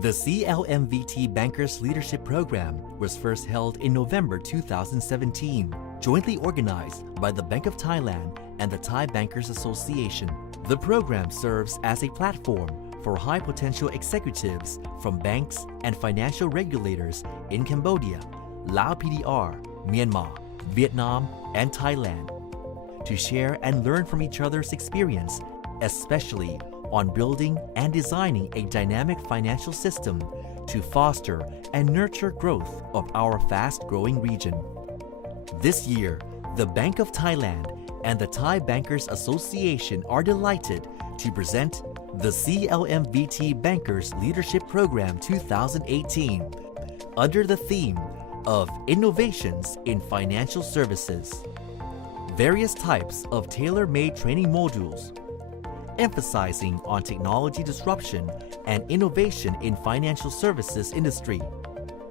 The CLMVT Bankers Leadership Program was first held in November 2017, jointly organized by the Bank of Thailand and the Thai Bankers Association. The program serves as a platform for high-potential executives from banks and financial regulators in Cambodia, Laos PDR, Myanmar, Vietnam, and Thailand to share and learn from each other's experience, especially on building and designing a dynamic financial system to foster and nurture growth of our fast-growing region. This year, the Bank of Thailand and the Thai Bankers Association are delighted to present the CLMVT Bankers Leadership Program 2018 under the theme of Innovations in Financial Services. Various types of tailor-made training modules emphasizing on technology disruption and innovation in financial services industry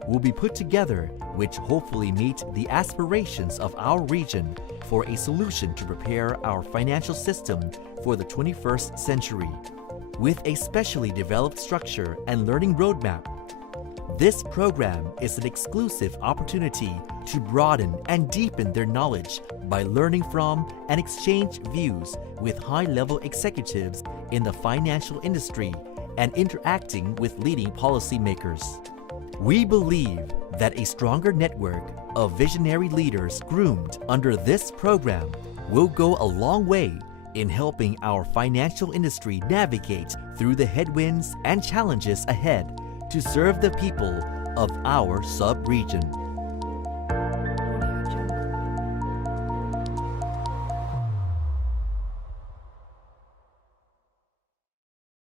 will be put together, which hopefully meet the aspirations of our region for a solution to prepare our financial system for the 21st century. With a specially developed structure and learning roadmap, this program is an exclusive opportunity to broaden and deepen their knowledge by learning from and exchange views with high-level executives in the financial industry and interacting with leading policymakers. We believe that a stronger network of visionary leaders groomed under this program will go a long way in helping our financial industry navigate through the headwinds and challenges ahead to serve the people of our sub-region.